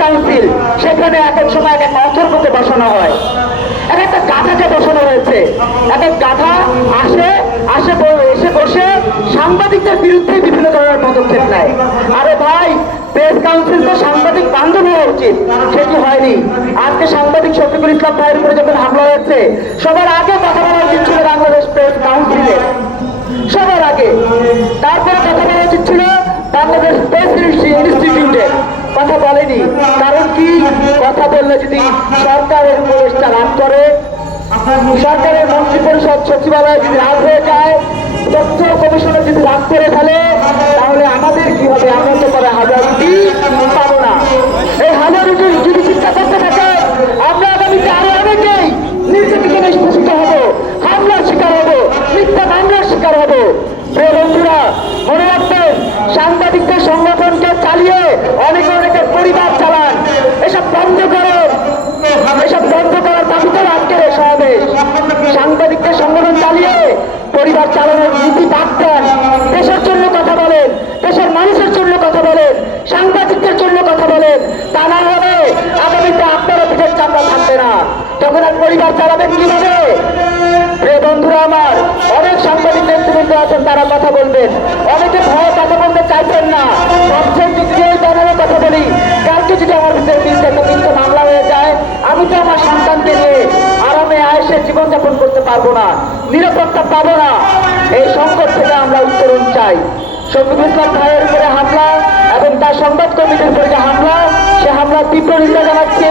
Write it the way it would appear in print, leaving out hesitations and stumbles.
Council, সেখানে এক এক সময় এক এক অথর্বকে বসানো হয়, এক একটা গাধাকে বসানো হয়েছে। এক এক গাধা এসে বসে সাংবাদিকদের বিরুদ্ধে বিভিন্ন ধরনের পদক্ষেপ নেয়। আরে ভাই, প্রেস কাউন্সিল তো সাংবাদিক বান্ধব হওয়া উচিত, সেটি হয়নি। আজকে সাংবাদিক শফিকুল ইসলাম ভাইয়ের উপরে যখন হামলা হয়েছে, সবার আগে কথা বলা উচিত ছিল বাংলাদেশ প্রেস কাউন্সিলের, সবার আগে। তারপরে কথা বলা উচিত ছিল বাংলাদেশ প্রেস ইনস্টিটিউটের, কথা বলেনি। কারণ কি, কথা বললে যদি সরকারের উপদেষ্টা রাগ করে, সরকারের মন্ত্রী পরিষদ সচিবালয় যদি রাগ হয়ে যায়, তথ্য কমিশনে যদি রাগ করে ফেলে, তাহলে আমাদের কি হবে? আমরা তো পরে হাজার রুটি পাবো না। এই হাজার রুটি যদি চিন্তা করতে থাকে, আমরা আগামীতে আরো অনেকেই নির্যাতিত নিষ্পেষিত হবো, হামলার শিকার হবো, মিথ্যা মামলার শিকার হবো। প্রিয় বন্ধুরা, মনে রাখবেন, সাংবাদিকদের সংগঠনকে চালিয়ে অনেকে অনেকের পরিবার চালান। এসব বন্ধ করেন, এসব বন্ধ করার দাবিতে আজকের এই সমাবেশ। সাংবাদিকদের সংগঠন চালিয়ে পরিবার চালানোর নীতি বাদ দেন, দেশের জন্য কথা বলেন, দেশের মানুষের জন্য কথা বলেন, সাংবাদিকদের জন্য কথা বলেন। তা না হলে আগামীতে আপনারা পিঠের চামড়া থাকবে না, তখন আর পরিবার চালাবেন কিভাবে? প্রিয় বন্ধুরা আমার, অনেক সাংবাদিক নেতৃবৃন্দ আছেন, তারা কথা বলবেন। অনেকে ভয় কথা বলতে চাইছেন না, ভাবছেন যদি এই ধরনের কথা বলি, কালকে যদি আমার ভিতরে একটা মামলা হয়ে যায়, আমি তো আমার সন্তানকে নিয়ে আরামে আয়েসে জীবনযাপন করতে পারবো না, নিরাপত্তা পাবো না। এই সংকট থেকে আমরা উত্তরণ চাই। শফিকুল ইসলাম ভাইয়ের উপরে হামলা এবং তার সংবাদকর্মীদের উপরে যে হামলা, সে হামলা তীব্র নিন্দা জানাচ্ছি।